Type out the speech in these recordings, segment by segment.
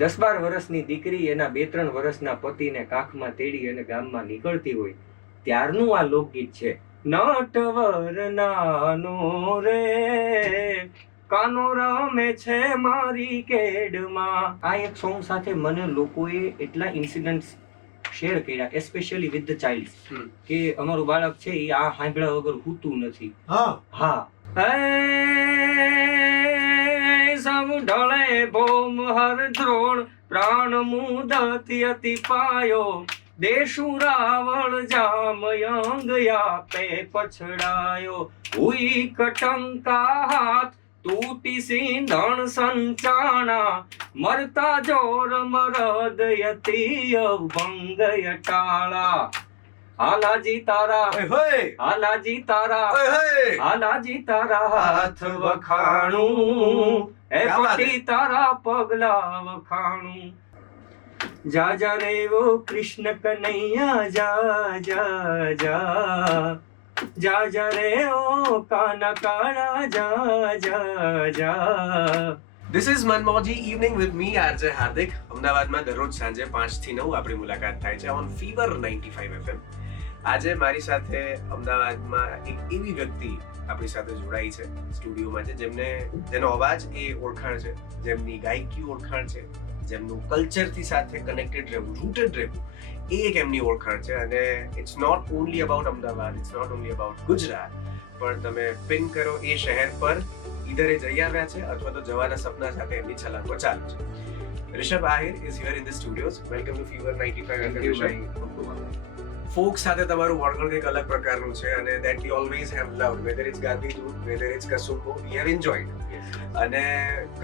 10-12 વર્ષની દીકરી એના 2-3 વર્ષના પતિને કાખમાં તેડી અને ગામમાં નીકળતી હોય ત્યારનું આ લોકગીત છે. નટવર નાનો રે કાનો રમે છે મારી કેડમાં. આ એક સોંગ સાથે મને લોકોએ એટલા ઇન્સિડન્ટ્સ શેર કર્યા, એસ્પેશિયલી વિથ ધ ચાઇલ્ડ, કે અમારું બાળક છે એ આ સાંભળ્યા વગર હૂતું નથી. હા સૌ ઢળે ભોમ હર દ્રોણ પ્રાણ મુદતી અતિ પાયો દેશુ રાવણ જામયંગ યાપે પછડાયો હુઈ કટંકા હાથ તૂટી સિંધણ સંચાણા મરતા જોર મરદ યતી અભંગ યટાળા. હાલાજી તારા હાલાજી તારા હાલાજી તારા હાથ વખાણું એ પટી તારા પગલા વખાણું. જા જા રે વો કૃષ્ણ કનૈયા જા જા જા જા જા રે ઓ કાના કાળા જા જા જા. This is Manmoji Evening with me, RJ Hardik. અમદાવાદમાં દરરોજ સાંજે 5 થી 9 આપણી મુલાકાત થાય છે ઓન ફીવર 95 FM. આજે મારી સાથે અમદાવાદમાં એક એવી વ્યક્તિ આપણી સાથે જોડાઈ છે સ્ટુડિયોમાં, જેનો અવાજ એ ઓળખાણ છે, જેમની ગાયકી ઓળખાણ છે, જેમનું કલ્ચરથી સાથે કનેક્ટેડ રહેવું, રૂટેડ રહેવું, એ એક એમની ઓળખાણ છે. અને it's not only about Ahmedabad, it's not only about Gujarat, પણ તમે પિન કરો એ શહેર પર ઈધર એ જઈ આવ્યા છે અથવા તો જવાના સપના સાથે એમની છલાંગો ચાલુ છે. Rishabh Ahir is here in the studios. Welcome to fever 95 FM. Folk સાથે તમારું વળગણ કંઈક અલગ પ્રકારનું છે અને that we always have loved, whether it's ગાદી દૂધ, whether it's Kasumbo, we have enjoyed. અને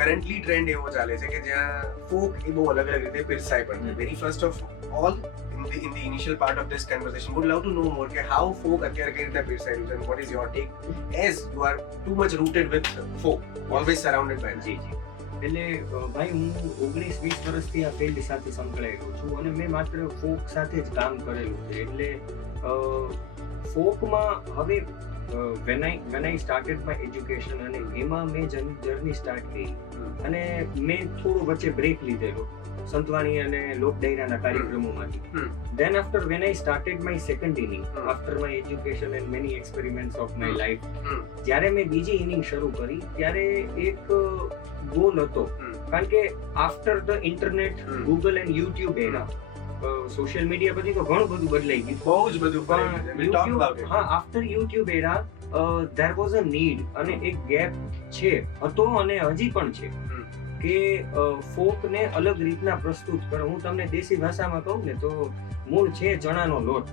કરન્ટલી ટ્રેન્ડ એવો ચાલે છે કે જ્યાં ફોક એ બહુ અલગ અલગ રીતે પીરસાય પણ છે. Very first of all, in the initial part of this conversation, would love to know more કે how folk અત્યારે કઈ રીતે પીરસાય રહ્યું છે and what is your take as you are too much rooted with folk, always surrounded by જી જી. એટલે ભાઈ હું 19-20 વર્ષથી આ ફિલ્ડ સાથે સંકળાયેલો છું અને મેં માત્ર ફોક સાથે જ કામ કરેલું છે. એટલે ફોકમાં હવે when I started my education અને એમાં મેં જર્ની સ્ટાર્ટ કરી અને મેં થોડું વચ્ચે બ્રેક લીધેલો સંતવાણી અને લોક ડાયરાના કાર્યક્રમોમાંથી. Then after when I started my second inning after my education and many experiments of my life, જ્યારે મેં બીજી ઇનિંગ શરૂ કરી ત્યારે એક ગોલ હતો, કારણ કે after the internet, Google and YouTube era, social media પછી તો ઘણું બધું બદલાઈ ગયું, બહુ જ બધું પણ after YouTube era there was a need અને એક ગેપ હતો અને હજી પણ છે કે ફોકને અલગ રીતના પ્રસ્તુત કરો. હું તમને દેશી ભાષામાં કહું ને તો મૂળ છે ચણાનો લોટ,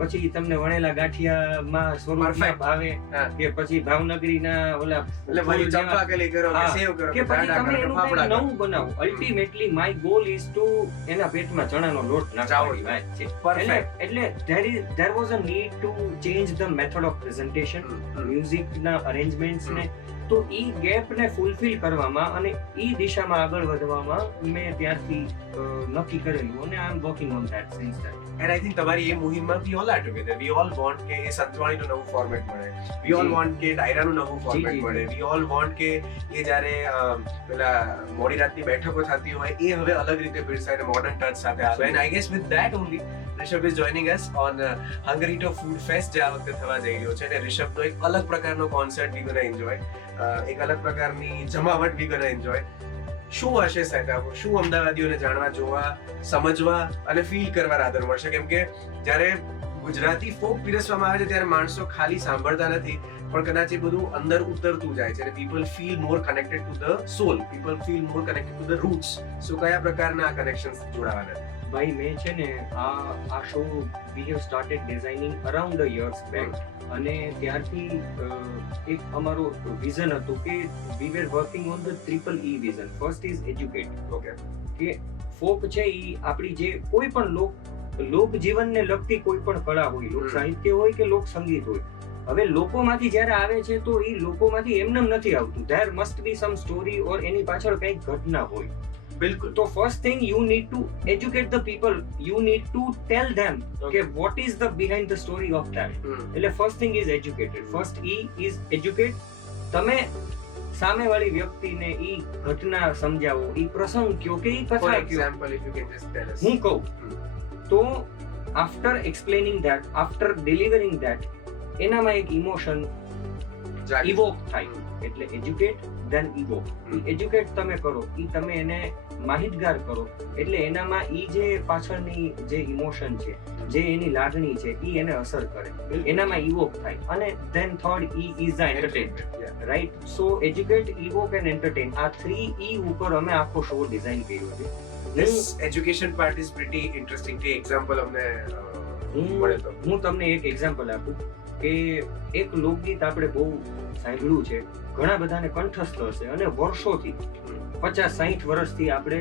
પછી તમને વણેલા ગાંઠિયામાં સ્વરૂપમાં ભાવે કે પછી ભાવનગરીના ઓલા એટલે પછી ચંપાકલી કરો કે સેવ કરો કે પછી તમે એનું કંઈક નવું બનાવો. Ultimately my goal is to એના પેટમાં ચણાનો લોટ નાખવાની વાત છે. એટલે there was a need to change the method of presentation, મ્યુઝિકના arrangements ને. તો ઈ ગેપને ફૂલફિલ કરવામાં અને ઈ દિશામાં આગળ વધવામાં મેં ત્યારથી નક્કી કરેલું અને I am working on that since that. And I think તમારી એ મુહિમમાં we all are together. We all want કે એ સંતવાણીનું નવું ફોર્મેટ મળે, we all want કે ડાયરાનું નવું ફોર્મેટ મળે, we all want કે એ જ્યારે પેલા મોડી રાતની બેઠકો થતી હોય એ હવે અલગ રીતે પીરસાઈને મોડર્ન ટચ સાથે આવે. And I guess with that only Rishabh is joining us on Hungerito Food Fest, જે આ વખતે થવા જઈ રહ્યો છે. અને રિષભનો એક અલગ પ્રકારનો કોન્સર્ટ we gonna enjoy, એક અલગ પ્રકારની જમાવટ we gonna enjoy. શું હશે સેટઅપ, શું અમદાવાદીઓને જાણવા, જોવા, સમજવા અને ફીલ કરવા આદર મળશે? કેમ કે જ્યારે ગુજરાતી ફોક પીરસવામાં આવે છે ત્યારે માણસો ખાલી સાંભળતા નથી પણ કદાચ એ બધું અંદર ઉતરતું જાય છે અને people feel more connected to the soul, people feel more connected to the roots. So કયા પ્રકારના આ કનેક્શન્સ જોડાવાના? ભાઈ મેં છે ને આ show we have started designing around the years back અને ત્યારથી એક અમારું વિઝન હતું કે we were working on the triple E vision. First is educate. Okay, કે ફોક છે એ આપણી જે કોઈ પણ લોક જીવનને લગતી કોઈ પણ કળા હોય, લોક સાહિત્ય હોય કે લોક સંગીત હોય, હવે લોકોમાંથી જ્યારે આવે છે તો એ લોકોમાંથી એમને નથી આવતું. There must be some story or એની પાછળ કંઈક ઘટના હોય. બિલકુલ. તો first thing you need to educate the people, you need to tell them કે what is the behind the story of that. એટલે first thing is educated. First E is educate. તમે સામેવાળી વ્યક્તિને ઈ ઘટના સમજાવો, ઈ પ્રસંગ કયો કે ઈ For કથા કયો. example, if you can just tell us. હું કહું તો after explaining that, after delivering that, એનામાં એક ઇમોશન જાગી. ઇવોક થાય. એટલે એજ્યુકેટ ધેન ઇવોક. એજ્યુકેટ તમે કરો, ઈ તમે એને માહિતગાર કરો, એટલે એનામાં ઈ જે પાછળની જે ઇમોશન છે, જે એની લાગણી છે, ઈ એને અસર કરે, એનામાં ઇવોક થાય. અને then third E is entertain, Yeah. રાઈટ? So educate, evoke and entertain, આ 3 ઈ ઉપર અમે આખો શો ડિઝાઇન કર્યો છે. This education part is pretty interesting. કે example અમને મળે તો. હું તમને એક એક્ઝામ્પલ આપું કે એક લોકગીત આપણે બહુ સાંભળ્યું છે, ઘણા બધાને કંઠસ્થ હશે અને વર્ષોથી 50-60 વર્ષથી આપણે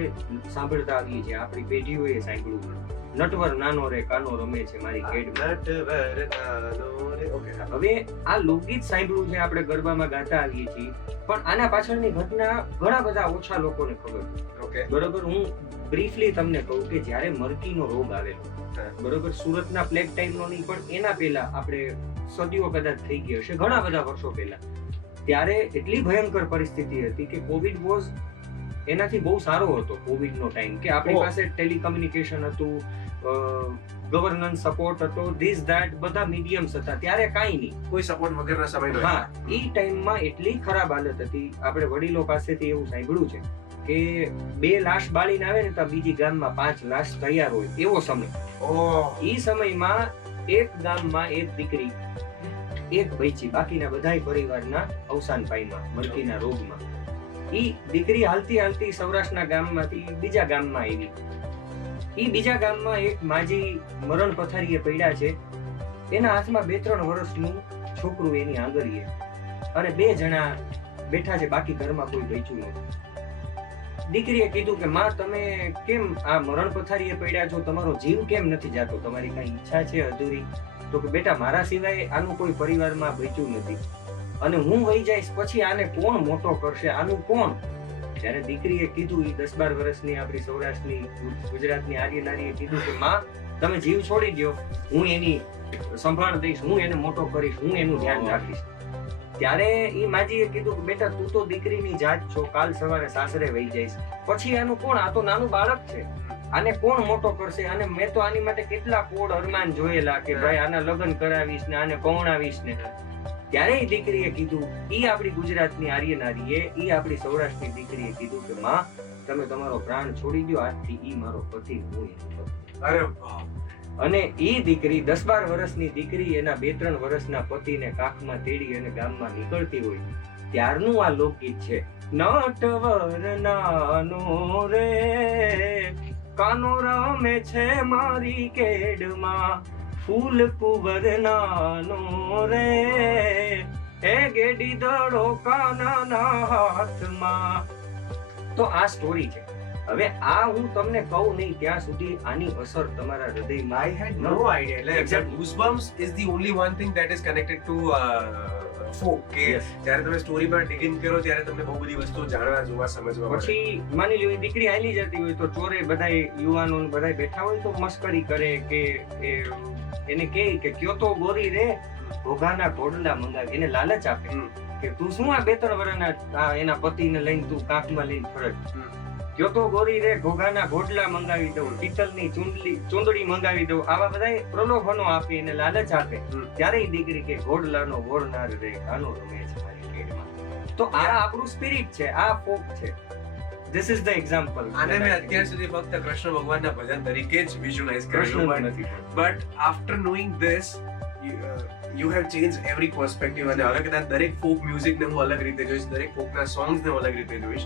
સાંભળતા આવીએ છીએ, આપણી પેઢીઓએ સાંભળ્યું. નટવર નાનો રે કાનો રમે છે મારી કેડમાં. નટવર નાનો રે. Okay, હા. હવે આ લોકગીત સાંભળ્યું છે, આપણે ગરબામાં ગાતા આવીએ છીએ, પણ આના પાછળની ઘટના ઘણા બધા ઓછા લોકોને ખબર છે. Okay. બરોબર? હું બ્રીફલી તમને કહું કે જ્યારે મરકીનો રોગ આવેલો, બરોબર, સુરતના પ્લેગ ટાઈમનો નહીં પણ એના પહેલા, આપણે સદીઓ કદાચ થઈ ગઈ હશે, ઘણા બધા વર્ષો પહેલા, ત્યારે એટલી ભયંકર પરિસ્થિતિ હતી કે કોવિડ વોઝ એનાથી બહુ સારો હતો. કોવિડનો ટાઈમ કે આપણી પાસે ટેલિકમ્યુનિકેશન હતું, ગવર્નન્સ સપોર્ટ હતો, ધીસ ધેટ, બધા મીડિયમ્સ હતા. ત્યારે કાંઈ નહીં, કોઈ સપોર્ટ વગરના સમયનો. હા, ઈ ટાઈમમાં એટલી ખરાબ હાલત હતી. આપણે વડીલો પાસેથી એવું સાંભળ્યું છે કે 2 લાશ બાળીને આવે ને તો બીજી ગામમાં 5 લાશ તૈયાર હોય, એવો સમય. ઈ સમયમાં એક ગામમાં એક દીકરી એક બચી, બાકીના બધાય પરિવારના અવસાન પામ્યા મરકીના રોગમાં. ઈ દીકરી હાલતી હાલતી સૌરાષ્ટ્રના ગામમાંથી બીજા ગામમાં આવી. ઈ બીજા ગામમાં એક માજી મરણ પથારીએ પડ્યા છે, એના હાથમાં 2-3 વર્ષનું છોકરું એની આંગળીએ, અને 2 જણા બેઠા છે, બાકી ઘરમાં કોઈ બચ્યું નથી. દીકરીએ કીધું કે માં, તમે કેમ આ મરણ પથારીએ પડ્યા છો, તમારો જીવ કેમ નથી જાતો, તમારી કઈ ઈચ્છા છે અધૂરી? તો કે બેટા, મારા સિવાય આનું કોઈ પરિવારમાં બચ્યું નથી, અને હું વહી જઈશ પછી આને કોણ મોટો કરશે, આનું કોણ? ત્યારે દીકરીએ કીધું, ઈ 10-12 વર્ષની આપણી સૌરાષ્ટ્રની ગુજરાતની આર્ય નારીએ કીધું કે માં, તમે જીવ છોડી દો, હું એની સંભાળ દઈશ, હું એને મોટો કરીશ, હું એનું ધ્યાન રાખીશ. ત્યારે ઈ માજીએ કીધું કે બેટા, તું તો દીકરીની જાત છો, કાલ સવારે સાસરે વહી જઈશ, પછી આનું કોણ? આ તો નાનું બાળક છે, આને કોણ મોટો કરશે? અને મેં તો આની માટે કેટલા કોડ અરમાન જોયેલા કે ભાઈ આના લગ્ન કરાવીશ ને આને કૌણાવીશ ને. ત્યારે ઈ દીકરીએ કીધું, ઈ આપણી ગુજરાતની આર્ય નારીએ, ઈ આપણી સૌરાષ્ટ્રની દીકરીએ કીધું કે માં, તમે તમારો પ્રાણ છોડી દો, આજથી ઈ મારો પતિ, હું એનો પતિ. અરે વાહ. અને ઈ દીકરી 10-12 વર્ષની દીકરી એના 2-3 વર્ષના પતિને કાખમાં તેડી અને ગામમાં નીકળતી હોય, ત્યારનું આ લોકગીત છે. નટવર નાનો રે કાનો રમે છે મારી કેડમાં, ફૂલ કુંવર નાનો રે એ ગેડી દડો કાનાના હાથમાં. તો આ સ્ટોરી છે. હવે આ હું તમને કહું નહીં ત્યાં સુધી આની અસર તમારા હૃદયમાં. I had no idea. Like, Exactly. Goosebumps is the only one thing that is connected to folk. કે Yes. જ્યારે તમે સ્ટોરીમાં ડિગ ઇન કરો ત્યારે તમને બહુ બધી વસ્તુઓ જાણવા, જોવા, સમજવા મળે. પછી માની લો એ દીકરી હાલી જતી હોય તો ચોરે બધાય યુવાનો ને બધાય બેઠા હોય તો મસ્કરી કરે કે એને કહે કે કયો તો ગોરી રે ઘોઘાના ઘોડલા મંગાવી, એને લાલચ આપે કે તું શું આ 2-3 વર્ષના એના પતિને લઈને તું કાંખમાં લઈને ફરજ, કયો તો ગોરી રે ઘોઘાના ઘોડલા મંગાવી દઉં, પિત્તલની ચૂંદડી મંગાવી દઉં, આવા બધાય પ્રલોભનો આપે, એને લાલચ આપે. ત્યારે ઈ દીકરી કે ઘોડલાનો વોરનાર રે કાનો રમે છે મારી કેડમાં. તો આ આપણું સ્પિરિટ છે, આ ફોક છે. This is the example. આને મેં અત્યાર સુધી ફક્ત કૃષ્ણ ભગવાનના ભજન તરીકે જ વિઝ્યુઅલાઇઝ કૃષ્ણ કર્યું, નથી. but after knowing this you have changed every perspective. અને હવે કદાચ દરેક ફોક મ્યુઝિક ને હું અલગ રીતે જોઈશ, દરેક ફોકના સોંગ્સ ને હું અલગ રીતે જોઈશ.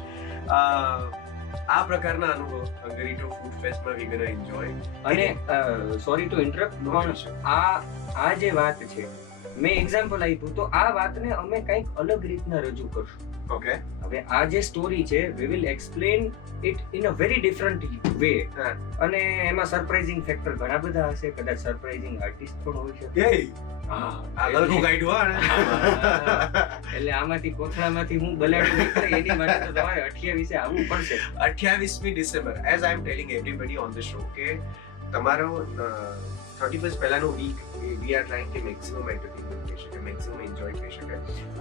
આ પ્રકારના અનુભવ હંગરી ટુ ફૂડ ફેસ્ટમાં વી ગોના એન્જોય. અને સોરી ટુ ઇન્ટરપ્ટ, પણ આ જે વાત છે મેં એક્ઝામ્પલ આપ્યું, તો આ વાતને અમે કંઈક અલગ રીતના રજૂ કરશું. ઓકે. હવે આ જે સ્ટોરી છે we will explain it in a very different way. અને એમાં સરપ્રાઇઝિંગ ફેક્ટર ઘણા બધા હશે, કદાચ સરપ્રાઇઝિંગ આર્ટિસ્ટ પણ હોય છે. આગળ કો કાઢ્યું એટલે આમાંથી કોથળામાંથી હું બલાડું નીકળે એની માટે તો તમારે 28 આવવું પડશે. 28મી December, as I am telling everybody on the show, કે તમારો 31st પહેલાનો week we are trying to maximum entertainment થઈ શકે, મેક્સિમમ એન્જોય થઈ શકે.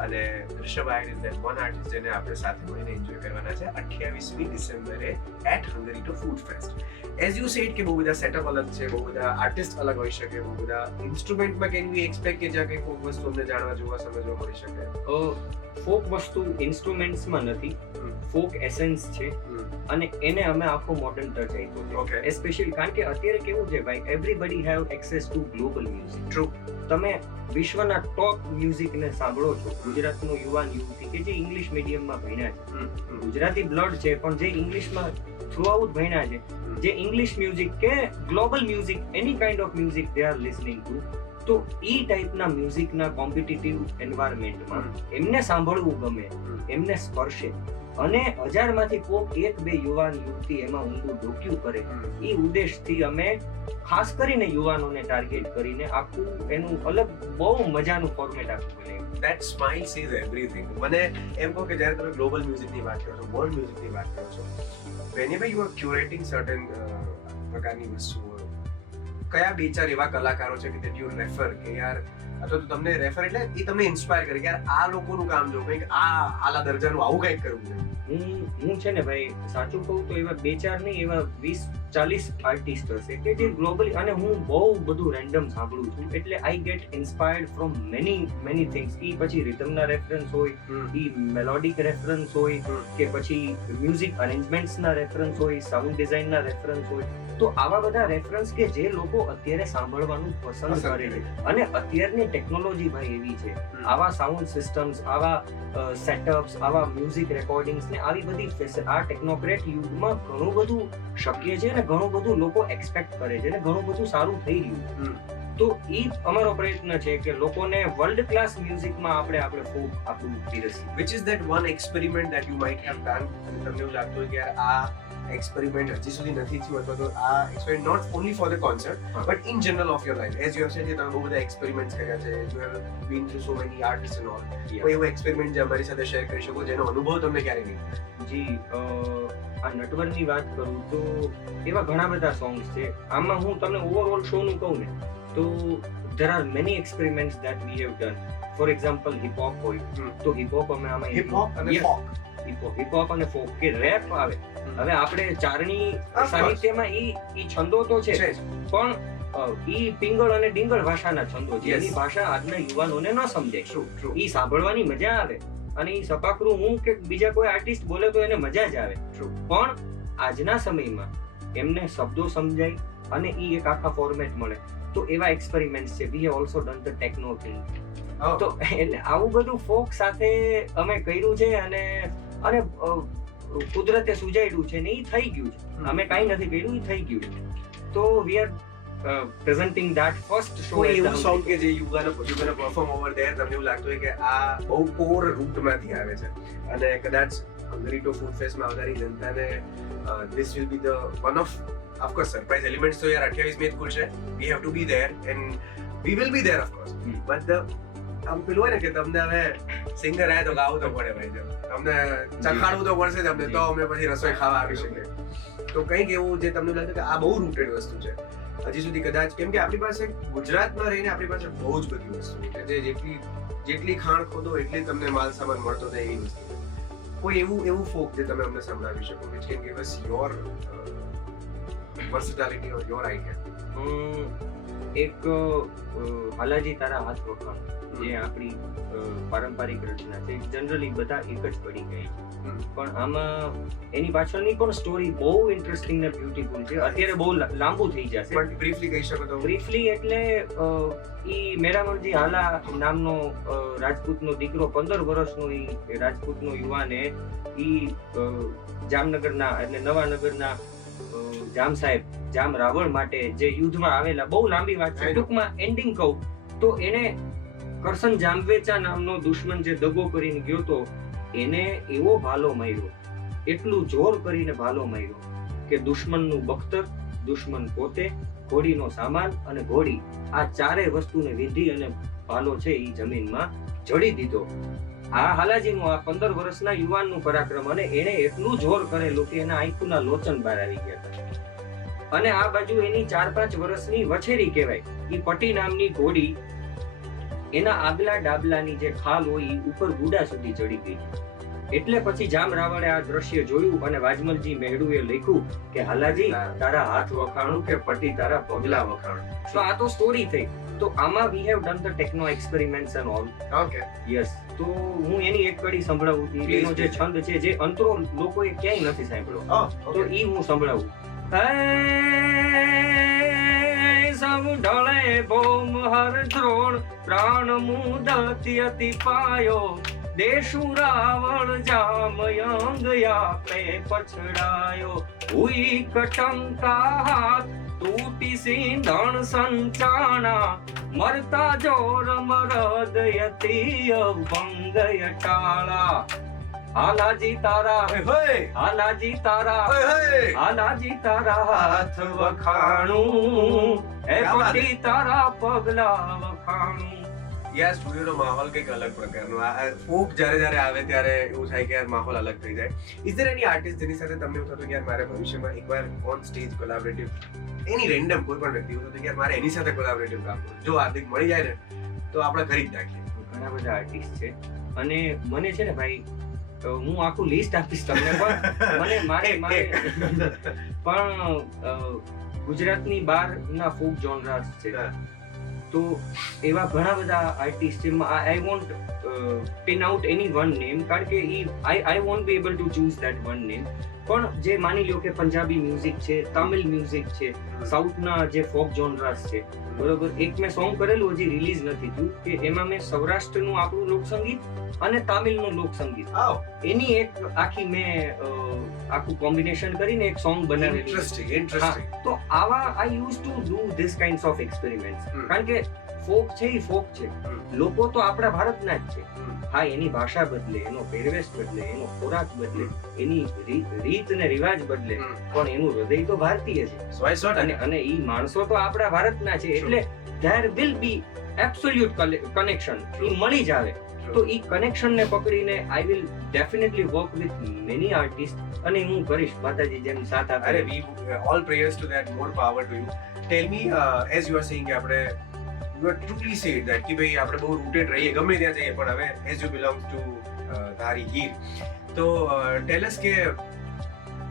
અને Rishabh Iyer is that one artist જેને આપણે સાથે મળીને એન્જોય કરવાના છે 28મી ડિસેમ્બરે at Hungarito food fest. As you said કે બહુ બધા સેટઅપ અલગ છે, બહુ બધા આર્ટિસ્ટ અલગ હોઈ શકે, બહુ બધા ઇન્સ્ટ્રુમેન્ટમાં કેન વી એક્સપેક્ટ કે જ્યાં કંઈ ફોક વસ્તુ અમને જાણવા જોવા સમજવા મળી શકે? ફોક વસ્તુ ઇન્સ્ટ્રુમેન્ટ્સમાં નથી, ફોક એસેન્સ છે અને એને અમે આખો મોડર્ન ટચ આપ્યો છે. એસ્પેશિયલી કારણ કે અત્યારે કેવું છે ભાઈ, everybody have access two global music. True. તમે વિશ્વના ટોપ મ્યુઝિકને સાંભળો છો. ગુજરાતનો યુવાન યુવતી કે જે ઇંગ્લિશ મીડિયમમાં ભણ્યા છે, ગુજરાતી બ્લડ છે પણ જે ઇંગ્લિશમાં થ્રુઆઉટ ભણ્યા છે, જે ઇંગ્લિશ મ્યુઝિક કે global music, any kind of music they are listening to, તો ઈ ટાઈપના મ્યુઝિકના કોમ્પિટિટિવ એન્વાયરમેન્ટમાં એમને સાંભળવું ગમે, એમને સ્પર્શે અને 1000માંથી કોક 1-2 યુવાન યુવતી એમાં ઊંડું ડોક્યું કરે, એ ઉદ્દેશથી અમે ખાસ કરીને યુવાનોને ટાર્ગેટ કરીને આખું એનું અલગ બહુ મજાનું ફોર્મેટ આખું બનાવ્યું. That smile says everything. મને એમ કહો કે જ્યારે તમે ગ્લોબલ મ્યુઝિકની વાત કરો છો, વર્લ્ડ મ્યુઝિકની વાત કરો છો, whenever you are curating certain પ્રકારની વસ્તુઓ, કયા 2-4 એવા કલાકારો છે કે that you refer કે યાર, અથવા તો તમને રેફર એટલે એ તમને ઇન્સ્પાયર કરે કે યાર આ લોકોનું કામ જો કંઈક આલા દરજાનું આવું કંઈક કરવું છે? હું છે ને ભાઈ સાચું કહું તો એવા 2-4 નહીં, એવા 20-40 આર્ટિસ્ટ હશે કે જે ગ્લોબલી, અને હું બહુ બધું રેન્ડમ સાંભળું છું એટલે I get inspired from many things. ઈ પછી રિધમના રેફરન્સ હોય, ઈ મેલોડિક રેફરન્સ હોય કે પછી મ્યુઝિક અરેન્જમેન્ટ્સના રેફરન્સ હોય, સાઉન્ડ ડિઝાઇનના રેફરન્સ હોય. તો આવા બધા રેફરન્સ કે જે લોકો અત્યારે સાંભળવાનું પસંદ કરે છે. અને અત્યારની ટેકનોલોજી ભાઈ એવી છે, આવા સાઉન્ડ સિસ્ટમ્સ, આવા સેટઅપ્સ, આવા મ્યુઝિક રેકોર્ડિંગ્સ ને આવી બધી આ ટેકનોક્રેટ યુગમાં ઘણું બધું શક્ય છે અને ઘણું બધું લોકો એક્સપેક્ટ કરે છે અને ઘણું બધું સારું થઈ રહ્યું. તો એ અમારો પ્રયત્ન છે કે લોકોને વર્લ્ડ ક્લાસ મ્યુઝિકમાં આપણે ફોક આપણું પીરસીએ. Which is that one experiment that you might have done? તમને એવું લાગતું હોય કે યાર આ એક્સપેરિમેન્ટ હજી સુધી નથી થયું, અથવા તો આ experiment not only for the concert but in general of your life, as you have said કે તમે બહુ બધા એક્સપેરિમેન્ટ્સ કર્યા છે, you have been through so many artist and all, કોઈ એવો એક્સપેરિમેન્ટ જે અમારી સાથે શેર કરી શકો જેનો અનુભવ તમને ક્યારે નહીં? જી, આ નટવરની વાત કરું તો એવા ઘણા બધા સોંગ્સ છે. આમાં હું તમને ઓવરઓલ શોનું કહું ને તો there are many experiments that we have done. For example, hip hop હોય તો hip hop અમે આમાં હિપ હોપ અને ફોક, hip hop અને folk કે રેપ આવે. હવે આપણે ચારણી સાહિત્યમાં ઈ છંદો તો છે પણ ઈ પિંગળ અને ડિંગળ ભાષાના છંદો છે. એની ભાષા આજના યુવાનોને ન સમજાય. ઈ સાંભળવાની મજા આવે અને ઈ સપાકરું હું કે બીજા કોઈ આર્ટિસ્ટ બોલે તો એને મજા જ આવે. પણ આજના સમયમાં એમને શબ્દો સમજાય અને ઈ એક આખા ફોર્મેટ મળે. તો એવા એક્સપેરિમેન્ટ્સ છે. We have also done the techno thing. તો એટલે આવું બધું ફોક સાથે અમે કર્યું છે અને કુદરતે સુજાડ્યું છે ને ઈ થઈ ગયું છે. અમે કાંઈ નથી કર્યું, ઈ થઈ ગયું છે. તો we are presenting that first show. કોઈ એવું સોંગ કે જે યુ ગોના પરફોર્મ ઓવર ધેર, તમને એવું લાગતું હોય કે આ બહુ કોર રૂટમાંથી આવે છે અને કદાચ હંગરીટો ફૂડ ફેસ્ટમાં આવનારી જનતાને this will be the one of course surprise elements. તો યાર 28 મે ખુલશે, we have to be there and we will be there of course, but the આમ પેલું હોય ને કે તમને હવે સિંગર આયા તો ગાવું તો પડે ભાઈ, તમને ચખાડવું તો પડશે જ અમને, તો અમે પછી રસોઈ ખાવા આવી શકીએ. તો કંઈક એવું જે તમને લાગે કે આ બહુ રૂટેડ વસ્તુ છે હજી સુધી કદાચ, કેમ કે આપણી પાસે ગુજરાતમાં રહીને આપણી પાસે બહુ જ બધી વસ્તુ છે જે જેટલી ખાણ ખોદો એટલી તમને માલ સામાન મળતો થાય એવી વસ્તુ છે. કોઈ એવું ફોક જે તમે અમને સંભળાવી શકો, which can give us your versatility or your idea? એક હાલાજી તારા હાથ વખાણ જે આપણી પારંપરિક રચના છે. જનરલી બધા એક જ પડી ગઈ છે પણ આમાં એની પાછળની પણ સ્ટોરી બહુ ઇન્ટરેસ્ટિંગ ને બ્યુટીફુલ છે. અત્યારે બહુ લાંબુ થઈ જશે, બટ બ્રીફલી કહી શકો તો? બ્રીફલી એટલે ઈ મેરામણજી હાલા નામનો રાજપૂતનો દીકરો, 15 વર્ષનો ઈ રાજપૂતનો યુવાને ઈ જામનગરના એટલે નવાનગરના જામ સાહેબ, જામ રાવણ માટે જે યુદ્ધમાં આવેલા, બહુ લાંબી વાત છે, ટૂંકમાં એન્ડિંગ કહું તો એને કરસન જામવેચા નામનો દુશ્મન જે દગો કરીને ગયો તો એને એવો ભાલો માર્યો, એટલું જોર કરીને ભાલો માર્યો કે દુશ્મનનું બખ્તર, દુશ્મન પોતે, ઘોડીનો સામાન અને ઘોડી, આ ચારે વસ્તુને વિંધી અને ભાલો છે એ જમીનમાં જડી દીધો. આ હાલાજીનું આ 15 વર્ષના યુવાનનું પરાક્રમ, અને એને એટલું જોર કરેલું કે એના આંખના લોચન બહાર આવી ગયા હતા. અને આ બાજુ એની 4-5 વર્ષની વછેરી કહેવાય, ઈ પટી નામની ઘોડી એના આગલા ડાબલાની જે ખાલ હોય ઈ ઉપર ગુડા સુધી ચડી ગઈ. એટલે પછી જામ રાવળે આ દ્રશ્ય જોયું અને વાજમલજી મેહડુએ લખ્યું કે હાલાજી તારા હાથ વખાણું કે પટી તારા પગલા વખાણું. તો આ તો સ્ટોરી થઈ. તો આમાં we have done the techno experiments and all. Okay yes. તો હું એની એક કડી સંભળાવું. એનો જે છંદ છે, જે અંતરો લોકોએ ક્યાંય નથી સાંભળ્યો, તો ઈ હું સંભળાવું. સૌ ઢળે ભૌમ હર દ્રોણ પ્રાણ મુદતી અતિ પાયો દેશુ રાવણ જામયંગ યાપે પછડાયો હુઈ કટંકા હાથ તૂટી સિંધણ સંચાણા મરતા જોર મરદ યતી ભંગય ટાળા. હાલાજી તારા હાલાજી તારા હાલાજી તારા હાથ વખાણું એ પટી તારા પગલા વખાણું. યાર સ્ટુડિયોનો માહોલ કંઈક અલગ પ્રકારનો. આ ફોક જ્યારે આવે ત્યારે એવું થાય કે યાર માહોલ અલગ થઈ જાય. ઇઝ ધેર એની આર્ટિસ્ટ જેની સાથે તમને એવું થતું કે યાર મારે ભવિષ્યમાં એકવાર ઓન સ્ટેજ કોલેબોરેટિવ, એની રેન્ડમ કોઈ પણ વ્યક્તિ એવું થતું કે યાર મારે એની સાથે કોલેબોરેટિવ કામ કરવું, જો હાર્દિક મળી જાય ને તો આપણે કરી જ નાખીએ. ઘણા બધા આર્ટિસ્ટ છે અને મને છે ને ભાઈ, હું આખું લિસ્ટ આપીશ તમને, પણ મને પણ ગુજરાતની બહારના ફોક જોનરાસ છે, તો એવા ઘણા બધા આર્ટિસ્ટ છે. I want pin out any one name, કારણ કે I want be able to choose that one name. પણ જે માની લો કે પંજાબી મ્યુઝિક છે, તમિલ મ્યુઝિક છે, સાઉથના જે ફોક જોનરાસ છે, બરોબર. એક મેં સોંગ કરેલું, હજી રિલીઝ નથી થયું, કે એમાં મેં સૌરાષ્ટ્રનું આપણું લોકસંગીત અને તામિલનું લોકસંગીત એની એક આખી મેં આખું કોમ્બિનેશન કરીને એક સોંગ બનાવેલું. ઇન્ટરેસ્ટિંગ. તો આવા I use to do this kinds of experiments, કારણ કે ફોક છે એ ફોક છે, લોકો તો આપણા ભારતના જ છે. હા, એની ભાષા બદલે, એનો પહેરવેશ બદલે, એનો ખોરાક બદલે, એની રીત ને રિવાજ બદલે, પણ એનું હૃદય તો ભારતીય છે અને ઈ માણસો તો આપણા ભારતના છે. એટલે there will be absolute connection. ઈ મળી જ આવે. તો ઈ કનેક્શન ને પકડીને I will definitely work with many artist, અને હું કરીશ માતાજી જેમ સાથ આપે. અરે we all prayers to that, more power to you. Tell me, as you are saying કે આપણે you are truly said that કે ભાઈ આપણે બહુ રૂટેડ રહીએ ગમે ત્યાં જઈએ, પણ હવે as you belongs to Dhari Gir, તો ટેલ અસ કે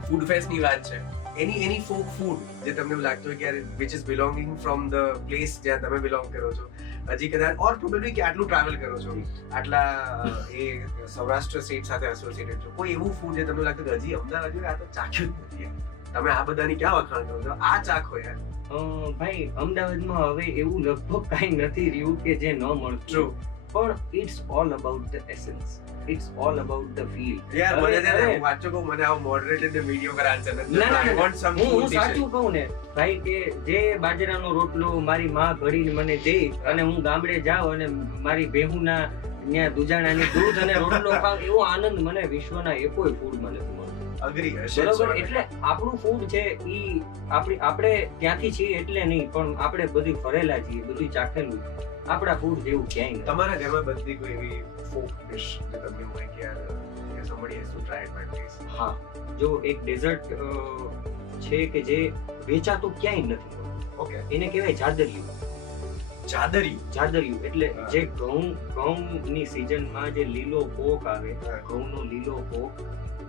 ફૂડ ફેસ્ટ ની વાત છે, એની ફોક ફૂડ જે તમને લાગતું હોય કે યાર which is belonging from the place જ્યાં તમે બિલોંગ કરો છો, હજી કદાચ ઓર પ્રોબેબલી કે આટલું ટ્રાવેલ કરો છો, આટલા એ સૌરાષ્ટ્ર સ્ટેટ સાથે એસોસિએટેડ છો, કોઈ એવું ફૂડ જે તમને લાગતું કે હજી અમદાવાદ આ તો ચાખ્યું જ નથી, તમે આ બધાની ક્યાં વખાણ કરો છો, આ ચાખો યાર. ભાઈ, અમદાવાદમાં હવે એવું લગભગ કાંઈ નથી રહ્યું કે જે ન મળતું, પણ it's all about the essence, it's all about the feel. યાર મને છે ને વાંચો કહું, મને આવો મોડરેટેડ ને મીડિયોકર આન્સર નથી. I want some food. હું સાચું કહું ને ભાઈ, કે જે બાજરાનો રોટલો મારી માં ઘડીને મને દે અને હું ગામડે જાઉં અને મારી બેહુના ત્યાં દુજાણાની દૂધ અને રોટલો ખાવ, એવો આનંદ મને વિશ્વના એકોય ફૂડમાં નથી મળતો. અગ્રી હશે, બરોબર. એટલે આપણું ફૂડ છે ઈ આપણે ત્યાંથી છીએ એટલે નહીં, પણ આપણે બધું ફરેલા છીએ, બધું ચાખેલું, આપણા ફૂડ જેવું ક્યાંય નહીં. તમારા ઘરમાં બધી કોઈ એવી ફોક ડિશ જે તમને હોય કે યાર somebody has to try at my place? હા, જો એક ડેઝર્ટ છે કે જે વેચાતું ક્યાંય નથી મળતું. ઓકે. એને કહેવાય જાદરિયું. જાદરિયું એટલે જે ઘઉંની સીઝનમાં જે લીલો પોક આવે, ઘઉંનો લીલો પોક,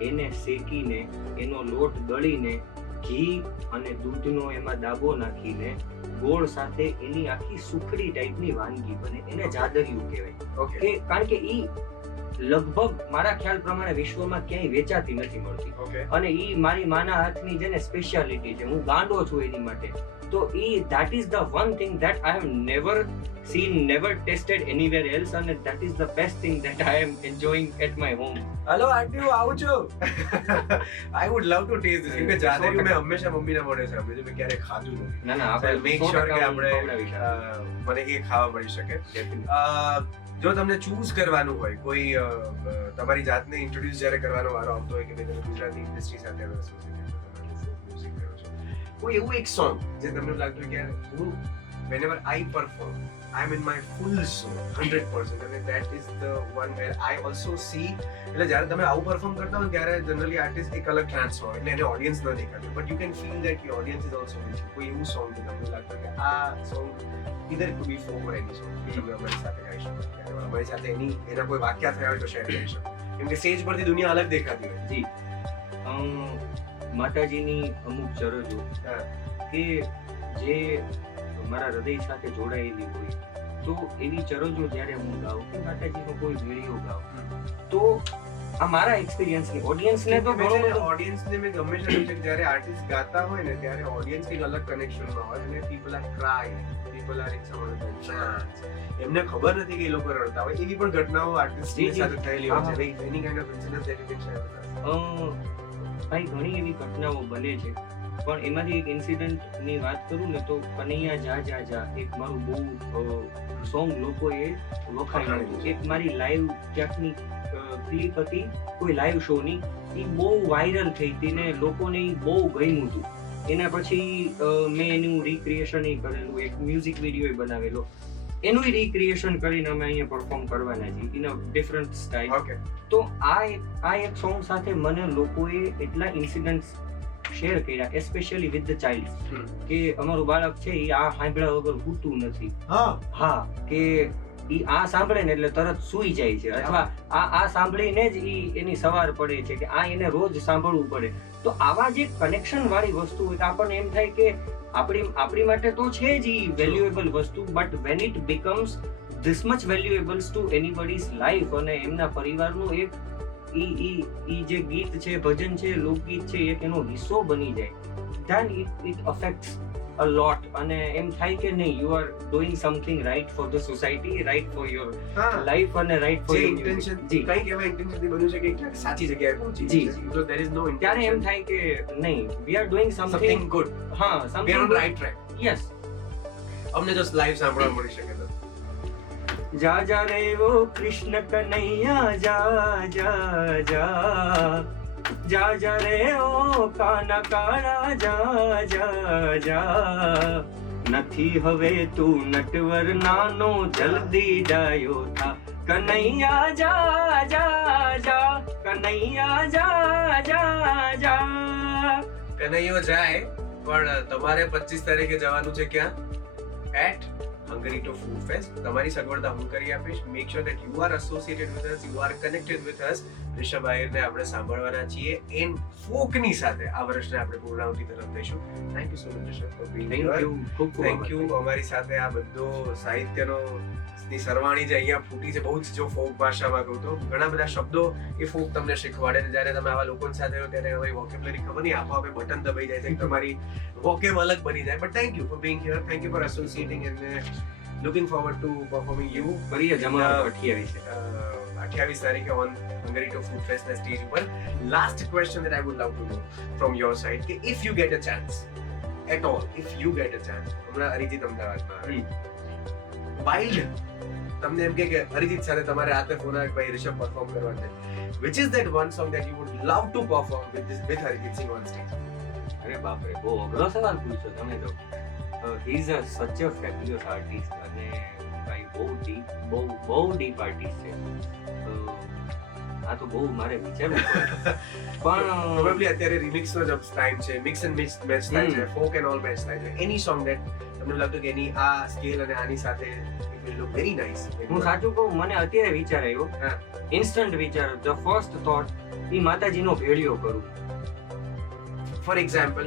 એને શેકીને એનો લોટ દળીને ઘી અને દૂધનો એમાં દાબો નાખીને ગોળ સાથે એની આખી સુખડી ટાઈપની વાનગી બને, એને જાદરિયું કહેવાય. ઓકે. કારણ કે ઈ લગભગ મારા ખ્યાલ પ્રમાણે વિશ્વમાં ક્યાંય વેચાતી નથી મળતી. ઓકે. અને ઈ મારી માના હાથની છે ને સ્પેશિયાલિટી છે, હું ગાંડો છું એની માટે. તો ઈ that is the one thing that I have never seen, never tasted anywhere else, and that is the best thing that I am enjoying at my home. Hello aunty, હું આવું છું. I would love to taste this. કે જાદરિયું મેં હંમેશા મમ્મીના મોઢે સાંભળ્યું છે, મેં ક્યારેય ખાધું નથી. ના આપણે મેક શ્યોર કે આપણે મને એ ખાવા મળી શકે. જો તમને ચૂઝ કરવાનું હોય, કોઈ તમારી જાતને ઇન્ટ્રોડ્યુસ જ્યારે કરવાનો વારો આવતો હોય કે ભાઈ તમે ગુજરાતી ઇન્ડસ્ટ્રી સાથે એસોસિએટેડ છો, કોઈ એવું એક સોંગ જે તમને લાગતું કે યાર હું whenever I perform, I'm in my full zone, 100%. And that is the one where I also see, એટલે જ્યારે તમે આવું પરફોર્મ કરતા હો ત્યારે જનરલી આર્ટિસ્ટ એક અલગ ટ્રાન્સમાં હોય એટલે એને ઓડિયન્સ ન દેખાતું, but you can feel that your audience is also with you. કોઈ એવું સોંગ છે તમને લાગતું કે આ song either could be folk or any song તમે અમારી સાથે ગાઈ શકો, ત્યારે અમારી સાથે એના કોઈ વાક્યા થયા હોય તો શેર કરી શકો, કેમ કે સ્ટેજ પરથી દુનિયા અલગ દેખાતી હોય. જી, માતાજીની અમુક ચરજો કે જે મારા હૃદય સાથે જોડાયેલી હોય, તો એવી ચરજો જ્યારે હું ગાઉં કે માતાજીનો કોઈ વિડીયો ગાઉં, તો આ મારા એક્સપિરિયન્સની ઓડિયન્સને તો ઓડિયન્સને મેં હંમેશા જોયું છે કે જ્યારે આર્ટિસ્ટ ગાતા હોય ને ત્યારે ઓડિયન્સ એક અલગ કનેક્શનમાં હોય અને people are crying, people are in sum other trans, એમને ખબર નથી કે એ લોકો રડતા હોય. એવી પણ ઘટનાઓ આર્ટિસ્ટની સાથે થયેલી હોય છે. એની kind of incidence that you can share with us. ભાઈ ઘણી એવી ઘટનાઓ બને છે, પણ એમાંથી એક ઇન્સિડન્ટની વાત કરું ને તો કનૈયા જા જા જા એક મારું બહુ સોંગ લોકોએ વખાણ્યું હતું. એક મારી લાઈવ ક્યાંકની ક્લિપ હતી કોઈ લાઈવ શોની, એ બહુ વાયરલ થઈ હતી ને લોકોને ઈ બહુ ગમ્યું હતું. એના પછી મેં એનું રિક્રિએશન કરેલું, એક મ્યુઝિક વિડીયો બનાવેલો, એનું રિક્રિએશન કરીને અમે અહીંયા પરફોર્મ કરવાના છીએ in a different style. Okay, તો આ એક સોંગ સાથે મને લોકોએ એટલા ઇન્સિડન્ટ્સ શેર કર્યા, એસ્પેશિયલી વિથ ધ ચાઇલ્ડ, કે અમારું બાળક છે એ આ સાંભળ્યા વગર સૂતું નથી. હા, કે ઈ આ સાંભળે ને એટલે તરત સૂઈ જાય છે, અથવા આ સાંભળીને જ ઈ એની સવાર પડે છે, કે આ એને રોજ સાંભળવું પડે. તો આવા જે કનેક્શન વાળી વસ્તુ હોય તો આપણને એમ થાય કે આપણી માટે તો છે જ ઈ વેલ્યુએબલ વસ્તુ, but when it becomes this much valuables to anybody's life અને એમના પરિવારનું એક ઈ જે ગીત છે, ભજન છે, લોકગીત છે, એક એનો હિસ્સો બની જાય, then it affects a lot. અને એમ થાય કે નહીં, you are doing something right for the society, right for your life અને right for જે your ઇન્ટેન્શન જી કઈ કેવા ઇન્ટેન્શનથી બન્યું છે કે ક્યાંક સાચી જગ્યાએ પહોંચી જી. છે, so there is no ત્યારે એમ intention, થાય કે નહીં, we are doing something something good, હા, we are something on right track. yes. અમને જસ્ટ લાઈવ સાંભળવા મળી શકે તો જા જા રે વો કૃષ્ણ કનૈયા જા જા જા, જા જા રે ઓ કાના કાળા જા જા જા, નથી હવે તું નટવર નાનો જલ્દી ડાયો થા, કનૈયા જા જા જા, કનૈયા જા જા જા. કનૈયો જાય, પણ તમારે 25 તારીખે જવાનું છે ક્યાં? At Hungarito Food Fest. તમારી સગવડતા હું કરી આપીશ. Make sure that you are associated with us, you are connected with us. Rishabh આહિરને આપણે સાંભળવાના છીએ એન ફોકની સાથે આ વર્ષને આપણે પૂર્ણાવતી તરફ લઈશું. Thank you so much Rishabh four being thank here. You, ખૂબ ખૂબ થેન્ક યુ અમારી સાથે આ બધો સાહિત્યનો ની સરવાણી જે અહીંયા ફૂટી છે, બહુ જ, જો ફોક ભાષામાં કહું તો ઘણા બધા શબ્દો એ ફોક તમને શીખવાડે છે. જ્યારે તમે આવા લોકોની સાથે હો ત્યારે તમારી વોકેબ્યુલરી ખબર નહીં આપોઆપે બટન દબાઈ જાય છે, તમારી વોકેબ અલગ બની જાય. But thank you for being here, thank you for associating and looking forward to performing you કરીએ જમા 28 28 તારીખે on Hungarito Food Fest ના સ્ટેજ ઉપર. Last question that I would love to know from your side કે if you get a chance at all, if you get a chance, હમણાં અરિજીત અમદાવાદમાં આવે, wild તમને એમ કે અરિજીત સાથે તમારે હાથે ફોન આવે ભાઈ રિષભ પરફોર્મ કરવા છે, which is that one song that you would love to perform with Arijit Singh on stage? અરે બાપ રે, બહુ અઘરો સવાલ પૂછ્યો તમે તો. he is such a fabulous artist અને ભાઈ બહુ ડીપ આર્ટિસ્ટ છે. આ તો બહુ મારે વિચારવું પડે. પણ પ્રોબેબલી અત્યારે રિમિક્સ નો જ ટાઈમ છે, મિક્સ એન્ડ મિક્સ મેચ થાય છે, ફોક એન્ડ ઓલ મેચ થાય છે. એની સોંગ ધેટ તમને લાગતું કે એની આ સ્કેલ અને આની સાથે it will look very nice. હું સાચું કહું, મને અત્યારે વિચાર આવ્યો, ઇન્સ્ટન્ટ વિચાર, ધ ફર્સ્ટ થોટ, ઈ માતાજીનો ભેળિયો કરું. ફોર એક્ઝામ્પલ,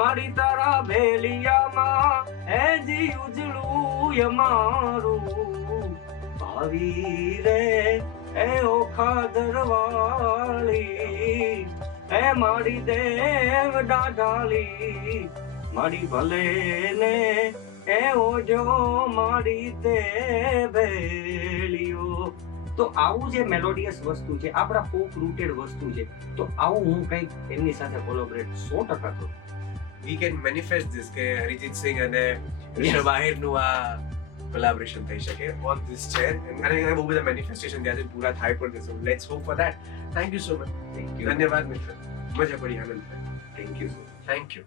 મારી તારા ભેલિયામાં હેજી ઉજળું યમારું ભાવી રે એ ઓખા દરવાળી એ મારી દેવ ડાઢાલી મારી ભલે ને એ ઓજો મારી તે ભેલિયો. તો આવું જે મેલોડિયસ વસ્તુ છે, આપણા ફોક રૂટેડ વસ્તુ છે, તો આવું હું કંઈક એમની સાથે કોલેબોરેટ 100% કરું. we can manifest this કે અરિજીત સિંહ અને રિષભ આહિરનું આ કોલેબોરેશન થઈ શકે on this chair. અને અહીંયા બહુ બધા મેનિફેસ્ટેશન ત્યાં પૂરા થાય પણ છે. So let's hope for that. Thank you so much. Thank you, ધન્યવાદ મિત્ર, મજા પડી, આનંદ. Thank you. Thank you.